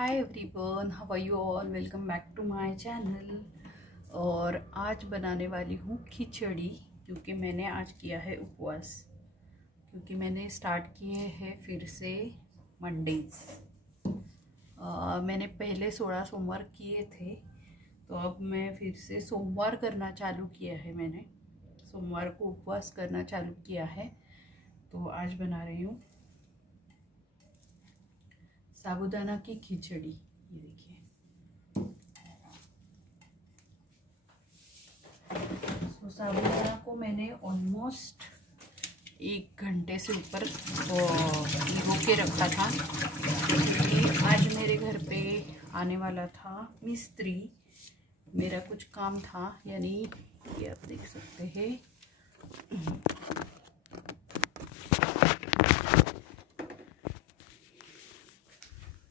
High everyone, how are you all. Welcome back to my channel. और आज बनाने वाली हूँ खिचड़ी, क्योंकि मैंने आज किया है उपवास। क्योंकि मैंने स्टार्ट किए हैं फिर से मंडेज। मैंने पहले 16 सोमवार किए थे, तो अब मैं फिर से सोमवार करना चालू किया है। मैंने सोमवार को उपवास करना चालू किया है, तो आज बना रही हूँ साबूदाना की खिचड़ी। ये देखिए, तो साबूदाना को मैंने ऑलमोस्ट 1 घंटे से ऊपर भिगो के रखा था, क्योंकि आज मेरे घर पे आने वाला था मिस्त्री। मेरा कुछ काम था, यानी ये आप देख सकते हैं।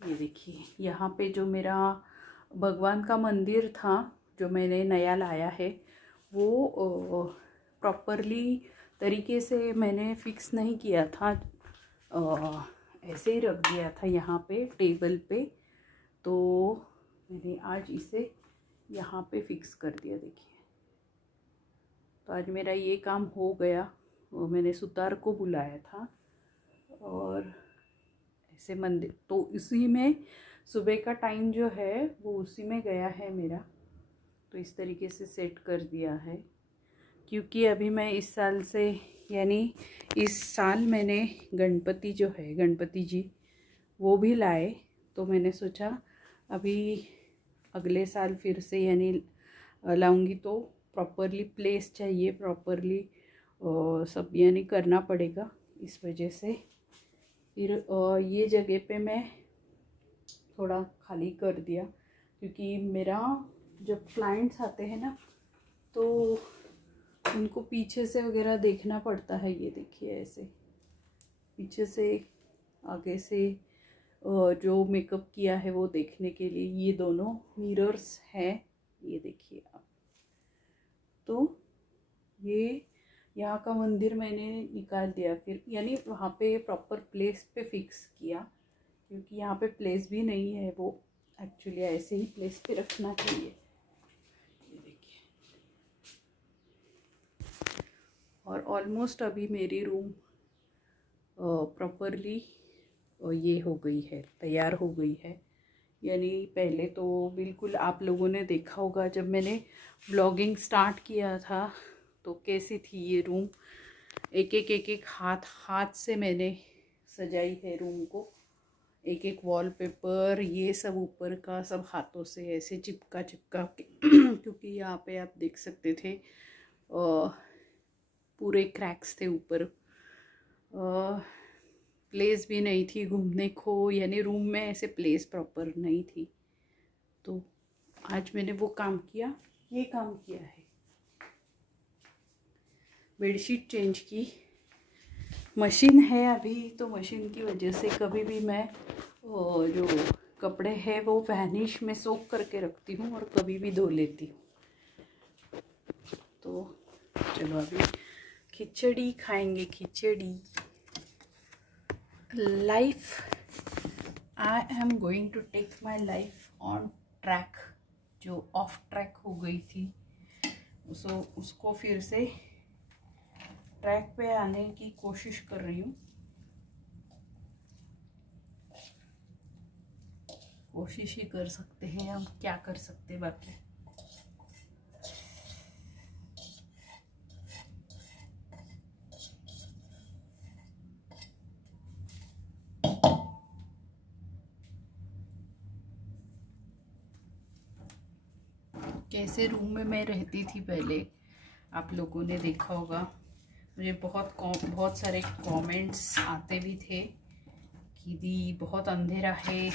ये देखिए, यहाँ पे जो मेरा भगवान का मंदिर था, जो मैंने नया लाया है, वो प्रॉपरली तरीके से मैंने फिक्स नहीं किया था। ऐसे ही रख दिया था यहाँ पे टेबल पे। तो मैंने आज इसे यहाँ पे फिक्स कर दिया। देखिए, तो आज मेरा ये काम हो गया। वो मैंने सुतार को बुलाया था और ऐसे मंदिर, तो इसी में सुबह का टाइम जो है वो उसी में गया है मेरा। तो इस तरीके से सेट कर दिया है, क्योंकि अभी मैं इस साल से, यानी इस साल मैंने गणपति जो है, गणपति जी वो भी लाए। तो मैंने सोचा अभी अगले साल फिर से यानी लाऊंगी, तो प्रॉपरली प्लेस चाहिए, प्रॉपरली सब यानी करना पड़ेगा। इस वजह से फिर ये जगह पे मैं थोड़ा खाली कर दिया, क्योंकि मेरा जब क्लाइंट्स आते हैं ना, तो उनको पीछे से वगैरह देखना पड़ता है। ये देखिए, ऐसे पीछे से, आगे से जो मेकअप किया है वो देखने के लिए ये दोनों मिरर्स हैं। ये देखिए आप। तो ये यहाँ का मंदिर मैंने निकाल दिया फिर, यानी वहाँ पे प्रॉपर प्लेस पे फिक्स किया, क्योंकि यहाँ पे प्लेस भी नहीं है। वो एक्चुअली ऐसे ही प्लेस पे रखना चाहिए। ये देखिए, और ऑलमोस्ट अभी मेरी रूम प्रॉपरली ये हो गई है, तैयार हो गई है। यानी पहले तो बिल्कुल, आप लोगों ने देखा होगा जब मैंने व्लॉगिंग स्टार्ट किया था, तो कैसी थी ये रूम। एक एक हाथ से मैंने सजाई है रूम को। एक एक वॉलपेपर, ये सब ऊपर का सब हाथों से ऐसे चिपका के क्योंकि यहाँ पे आप देख सकते थे पूरे क्रैक्स थे ऊपर। प्लेस भी नहीं थी घूमने को, यानी रूम में ऐसे प्लेस प्रॉपर नहीं थी। तो आज मैंने वो काम किया, ये काम किया है। बेडशीट चेंज की। मशीन है अभी, तो मशीन की वजह से कभी भी मैं जो कपड़े हैं वो वैनिश में सोक करके रखती हूँ और कभी भी धो लेती हूँ। तो चलो अभी खिचड़ी खाएंगे। Khichdi life, I am going to take my life on track. जो ऑफ ट्रैक हो गई थी उसको फिर से ट्रैक पे आने की कोशिश कर रही हूँ। कोशिश ही कर सकते हैं, हम क्या कर सकते हैं बाकी। कैसे रूम में मैं रहती थी पहले, आप लोगों ने देखा होगा। मुझे बहुत सारे कमेंट्स आते भी थे कि दी बहुत अंधेरा है,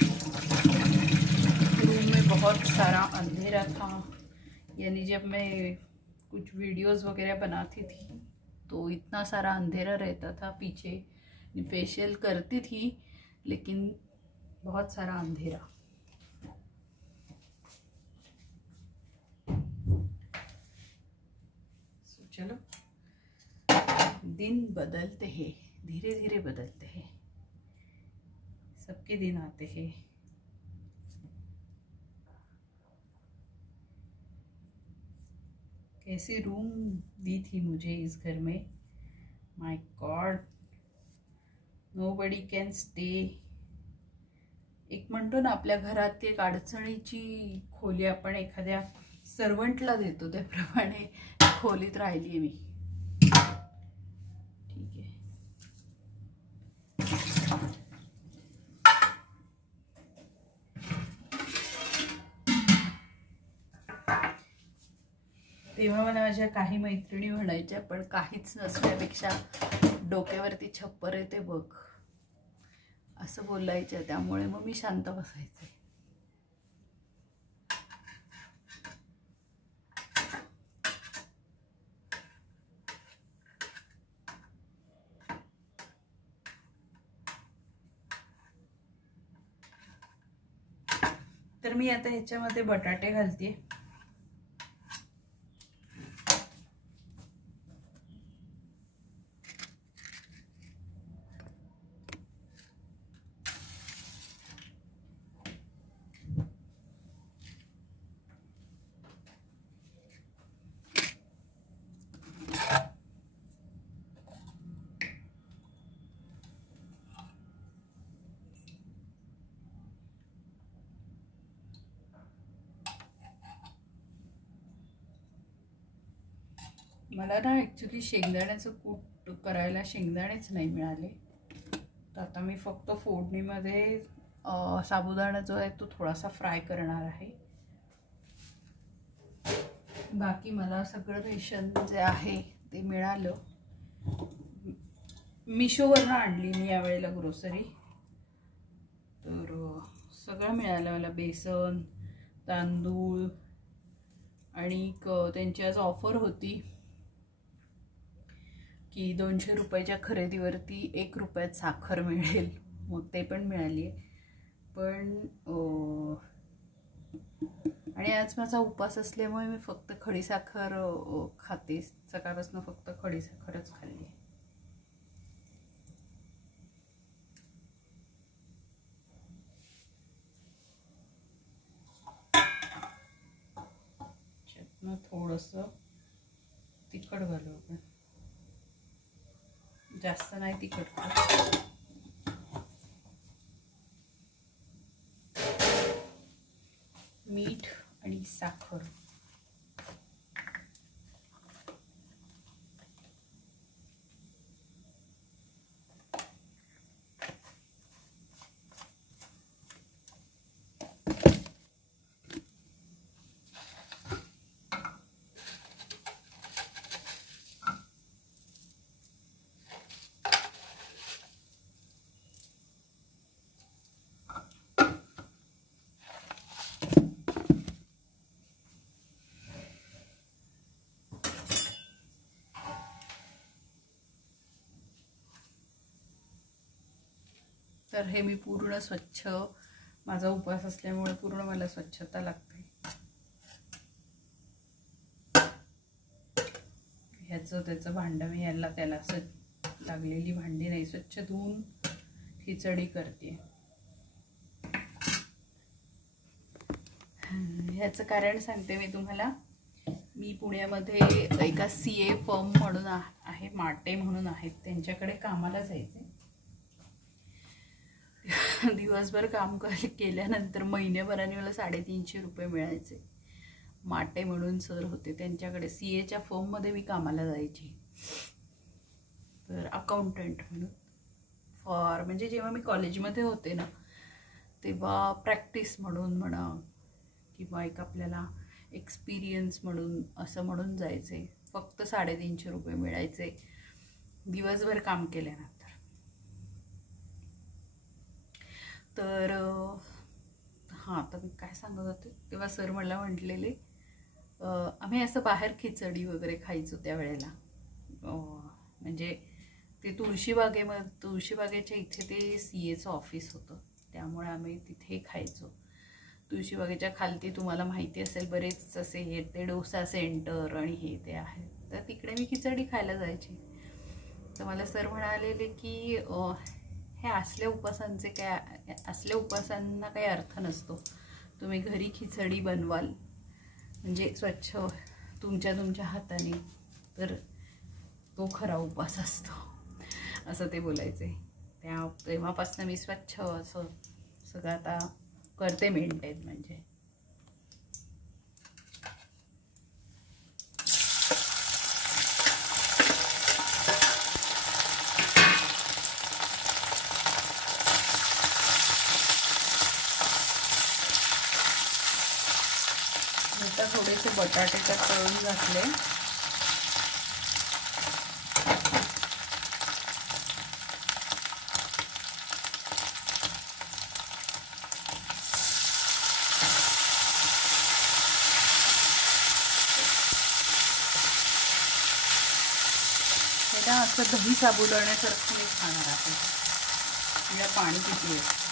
रूम में बहुत सारा अंधेरा था। यानी जब मैं कुछ वीडियोस वगैरह बनाती थी तो इतना सारा अंधेरा रहता था पीछे। फेशियल करती थी लेकिन बहुत सारा अंधेरा। चलो, दिन बदलते हैं, धीरे धीरे बदलते हैं, सबके दिन आते हैं। कैसी रूम दी थी मुझे इस घर में, माय गॉड, नोबडी कॅन स्टे. एक म्हणतो ना आपल्या घरात एक अडचणीची खोली आपण एखाद्या सर्वंटला देतो, त्याप्रमाणे खोलीत राहिली मी. ठीक आहे. तेव्हा मला माझ्या काही मैत्रिणी म्हणायच्या, पण काहीच नसण्यापेक्षा डोक्यावरती छप्पर येते बघ, असं बोलायचं. त्यामुळे मग मी शांत बसायचे. तर मी आता ह्याच्यामध्ये बटाटे घालते. मला ना ॲक्च्युली शेंगदाण्याचं कूट करायला शेंगदाणेच नाही मिळाले, तर आता मी फक्त फोडणीमध्ये साबुदाणा जो आहे तो थोडासा फ्राय करणार आहे. बाकी मला सगळं रेशन जे आहे ते मिळालं. मिशोवरनं आणली मी यावेळेला ग्रोसरी, तर सगळं मिळालं मला. बेसन, तांदूळ, आणि त्यांची आज ऑफर होती की 200 रुपयाच्या खरेदीवरती 1 रुपयात साखर मिळेल, मग ते पण मिळाली आहे. पण आणि आज माझा उपवास असल्यामुळे मी फक्त खडीसाखर खाते. सकाळपासून फक्त खडीसाखरच खाल्ली आहे. त्यातनं थोडंसं तिखट घालू आपण, जास्त नाही तिखट. मीठ आणि साखर. तर हे मी पूर्ण स्वच्छ, माझा उपवास असल्यामुळे पूर्ण मला स्वच्छता लागते. ह्याचं त्याचं भांडं मी याला त्याला लागलेली भांडी नाही, स्वच्छ धुवून खिचडी करते. ह्याचं कारण सांगते मी तुम्हाला. मी पुण्यामध्ये एका CA फर्म म्हणून आहे, माटे म्हणून आहेत, त्यांच्याकडे कामाला जायचे. दिवसभर काम केल्यानंतर महिन्याभराने मला 350 रुपये मिळायचे. माटे म्हणून सर होते, त्यांच्याकडे CAच्या फर्ममध्ये मी कामाला जायची. तर अकाउंटंट म्हणून म्हणजे जेव्हा मी कॉलेजमध्ये होते ना, तेव्हा प्रॅक्टिस म्हणून म्हणा किंवा एक आपल्याला एक्सपिरियन्स म्हणून असं म्हणून जायचे. फक्त 350 रुपये मिळायचे दिवसभर काम केल्यानंतर. तर हां, तर मी काय सांगत होते, तेव्हा सर मला म्हटलेले, आम्ही असं बाहेर खिचडी वगैरे खायचो त्यावेळेला. म्हणजे ते तुळशीबागेच्या इथे ते CAचं ऑफिस होतं, त्यामुळे आम्ही तिथे खायचो. तुळशीबागेच्या खालती तुम्हाला माहिती असेल बरेच असे हे ते डोसा सेंटर आणि हे ते आहे, तर तिकडे मी खिचडी खायला जायची. तर मला सर म्हणालेले की हे असल्या उपासांना काही अर्थ नसतो, तुम्ही घरी खिचडी बनवाल म्हणजे स्वच्छ तुमच्या हाताने, तर तो खरा उपवास असतो असं ते बोलायचे. तेव्हापासून मी स्वच्छ असं सगळं आता करते मेंटेन. म्हणजे आता थोडेसे बटाटे त्यात तळून घातले. त्याला असं दही साबुदाण्यासारखं मी खाणार आहे. या पाणी किती आहे.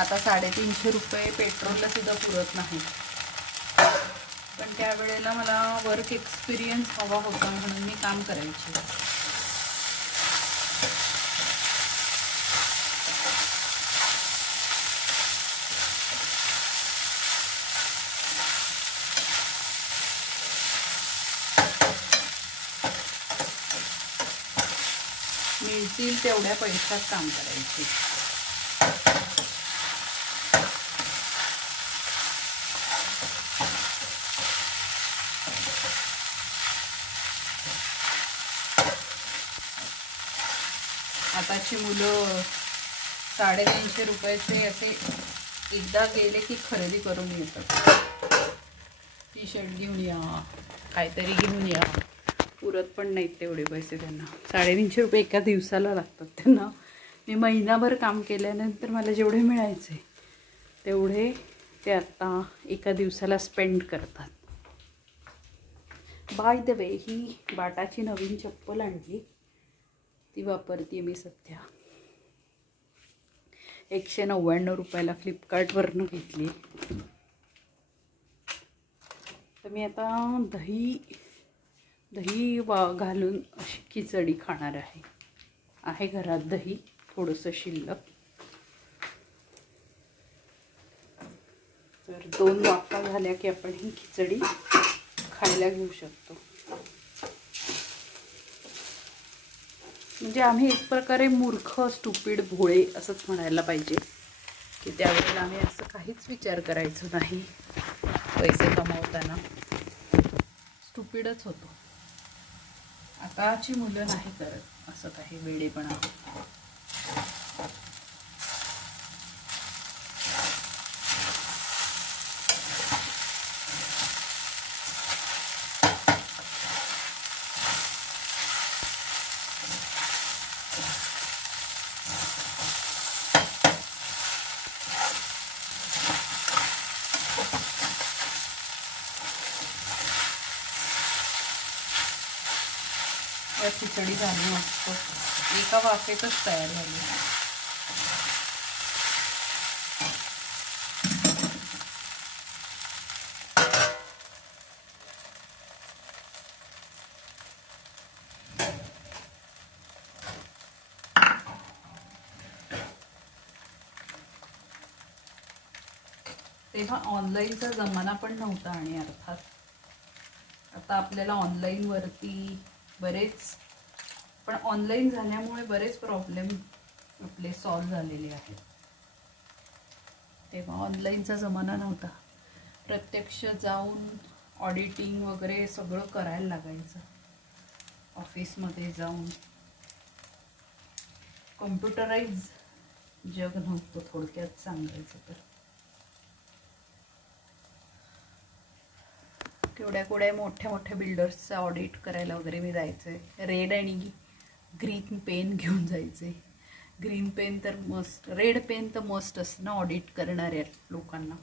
आता 350 रुपये पेट्रोलला सुद्धा पुरत नाही. पण त्यावेळेला मला वर्क एक्सपिरियन्स हवा होता म्हणून मी काम करायचे. मिळतील तेवढ्या पैशात काम करायचे. आताची मुलं 350 रुपयाचे असे एकदा गेले की खरेदी करून येतात. टी शर्ट घेऊन या, काहीतरी घेऊन या. पुरत पण नाहीत तेवढे पैसे त्यांना. 350 रुपये एका दिवसाला लागतात त्यांना. मी महिनाभर काम केल्यानंतर मला जेवढे मिळायचे तेवढे ते आता एका दिवसाला स्पेंड करतात. बाय द वे, ही बाटाची नवीन चप्पल आणली, ती वापरते मी सध्या. 199 रुपयाला फ्लिपकार्टवरनं घेतली. तर मी आता दही घालून अशी खिचडी खाणार आहे घरात दही थोडंसं शिल्लक. तर 2 वाफा झाल्या की आपण ही खिचडी खायला घेऊ शकतो. म्हणजे आम्ही एक प्रकारे मूर्ख, स्टुपिड, भोळे असंच म्हणायला पाहिजे की त्यावेळेला आम्ही असं काहीच विचार करायचो नाही. पैसे कमावताना स्टुपिडच होतो. आताची मुलं नाही करत असं काही वेडेपणा. खिचडी झाली मस्त, एका वाफेतच तयार झाली. तेव्हा ऑनलाईनचा जमाना पण नव्हता. आणि अर्थात आता आपल्याला ऑनलाईनवरती बरेच, पण ऑनलाईन झाल्यामुळे बरेच प्रॉब्लेम आपले सॉल्व झालेले आहेत. तेव्हा ऑनलाईनचा जमाना नव्हता. प्रत्यक्ष जाऊन ऑडिटिंग वगैरे सगळं करायला लागायचं ऑफिसमध्ये जाऊन. कॉम्प्युटराइज जग नव्हतं थोडक्यात सांगायचं तर. केवढ्या मोठ्या बिल्डर्सचा ऑडिट करायला वगैरे मी जायचे. रेड आणि ग्रीन पेन घेऊन जायचे. ग्रीन पेन तर मस्ट, रेड पेन तर मस्ट असतं ना ऑडिट करणाऱ्या लोकांना.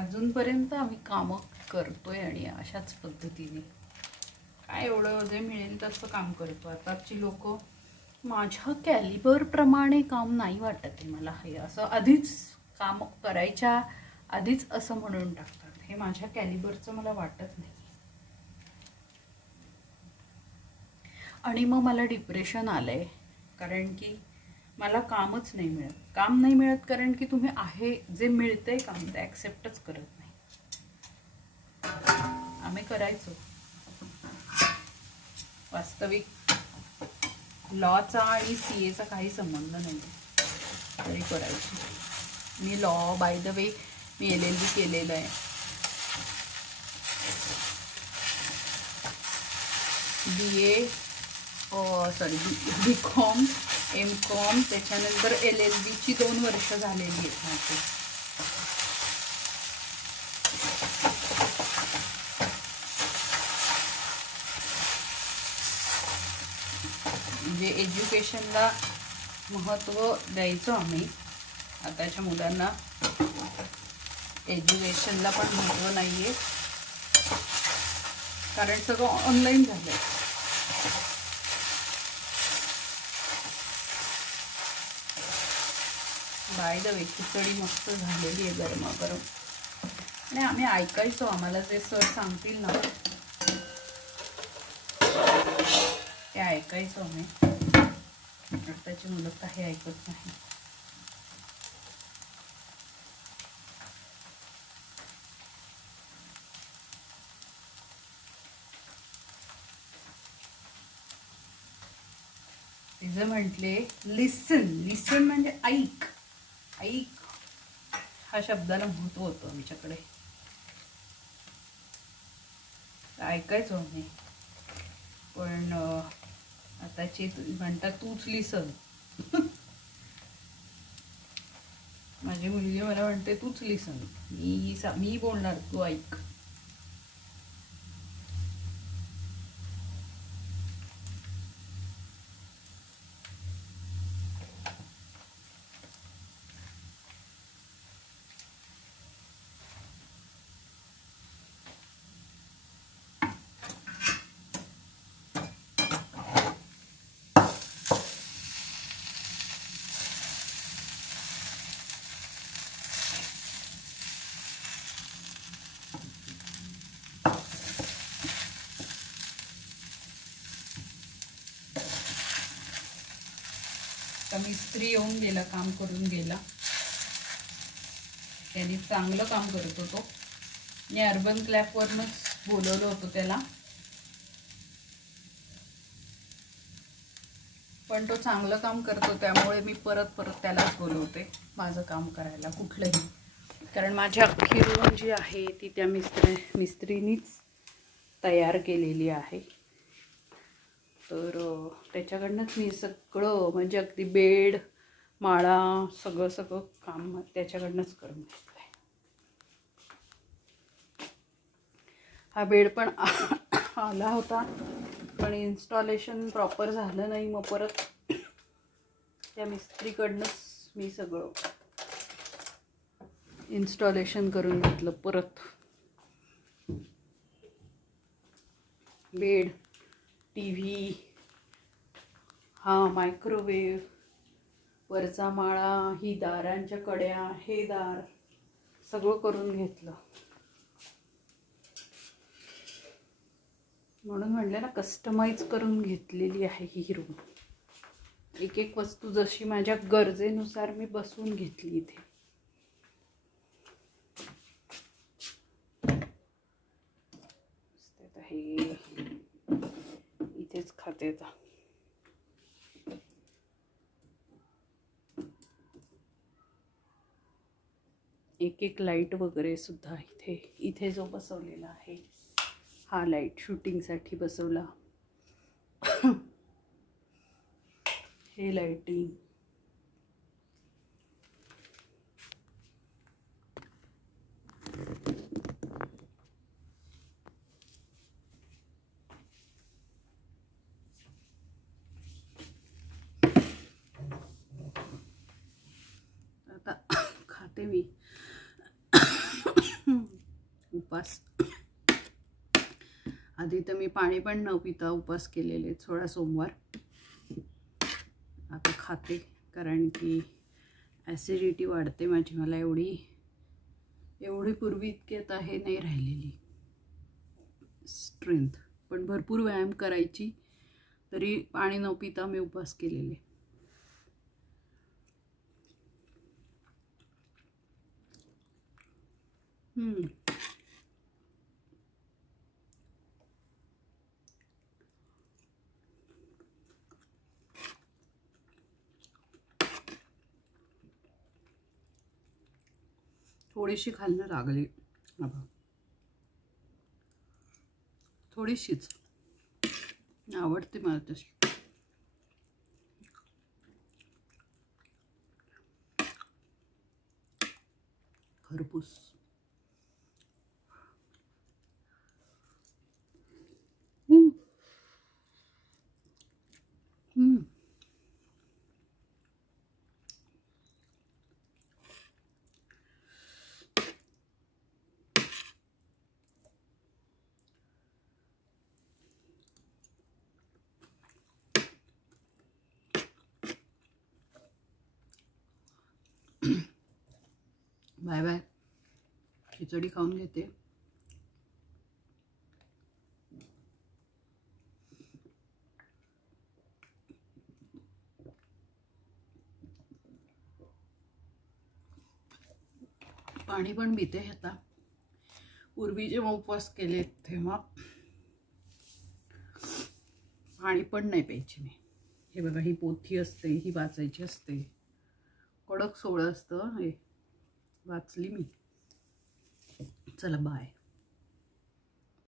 अजूनपर्यंत आम्ही कामं करतोय आणि अशाच पद्धतीने काय एवढं जे मिळेल तसं काम करतो. आताची लोक माझ्या कॅलिबरप्रमाणे काम नाही वाटत आहे मला. हे असं आधीच काम करायच्या आधीच असं म्हणून टाकतात. हे माझ्या कॅलिबरचं मला वाटत नाही. आणि मग मला डिप्रेशन आलंय कारण की मला कामच नाही मिळत. काम नाही मिळत कारण की तुम्ही आहे जे मिळतंय काम ते ॲक्सेप्टच करत नाही. आम्ही करायचो वास्तविक लॉचा आणि CAचा काही संबंध नाही तरी करायचो मी. लॉ बाय द वे मी LLB केलेलं आहे. BCom MCom त्याच्यानंतर LLBची 2 वर्ष झालेली आहेत माझी. म्हणजे एज्युकेशनला महत्त्व द्यायचो आम्ही. आताच्या मुलांना एज्युकेशनला पण महत्त्व नाही आहे कारण सगळं ऑनलाईन झालं आहे. बाय द वे खिचडी मस्त झालेली आहे गरमागरम. आणि आम्ही ऐकायचो, आम्हाला जे सर सांगतील ना ते ऐकायचो आम्ही. आताची मुलं काही ऐकत नाही. तिचे म्हटले लिसन म्हणजे ऐक. हा शब्दाला महत्त्व होतं आमच्याकडे. ऐकायचो आम्ही. पण आताची म्हणतात तूच लिसन. माझी मुलगी मला म्हणते तूच लिसन. मी बोलणार तू ऐक. मिस्त्री येऊन गेला, काम करून गेला. त्यांनी चांगलं काम करत होतो. मी अर्बन क्लॅपवरनंच बोलवलं होतं त्याला, पण तो चांगलं काम करतो त्यामुळे मी परत त्यालाच बोलवते माझं काम करायला कुठलंही. कारण माझी अख्खी रूम जी आहे ती त्या मिस्त्रीनीच तयार केलेली आहे. तर त्याच्याकडनंच मी सगळं म्हणजे अगदी बेड माळा सगळं काम त्याच्याकडनंच करून घेतलं आहे. हा बेड पण आला होता पण इन्स्टॉलेशन प्रॉपर झालं नाही. मग परत त्या मिस्त्रीकडनंच मी सगळं इन्स्टॉलेशन करून घेतलं परत. बेड, TV, हा मायक्रोवेव्ह, वरचा माळा, ही दारांच्या कड्या, हे दार सगळं करून घेतलं. म्हणून म्हणलं ना कस्टमाइज करून घेतलेली आहे ही रूम. एक वस्तू जशी माझ्या गरजेनुसार मी बसवून घेतली इथे. हे इथेच खाते आता. एक लाईट वगैरे सुद्धा इथे जो बसवलेला आहे हा लाईट शूटिंगसाठी बसवला. हे लाईटिंग आता खाते मी. उपास आधी तर मी पाणी पण न पिता उपवास केलेले 16 सोमवार. आता खाते कारण की ॲसिडिटी वाढते माझी. मला एवढी पूर्वी इतकी आता हे नाही राहिलेली स्ट्रेंथ. पण भरपूर व्यायाम करायची तरी पाणी न पिता मी उपवास केलेले. थोडीशी खाल्लं लागली बाबा, थोडीशीच. आवडते मला तशी. खरपूस. Bye bye. खिचडी खाऊन घेते. पाणी पण पिते. आता पूर्वी जेव्हा उपवास केले तेव्हा पाणी पण नाही प्यायची मी. हे बघा, ही पोथी असते, ही वाचायची असते. कडक सोळं असतं हे. वाचली मी. चला बाय.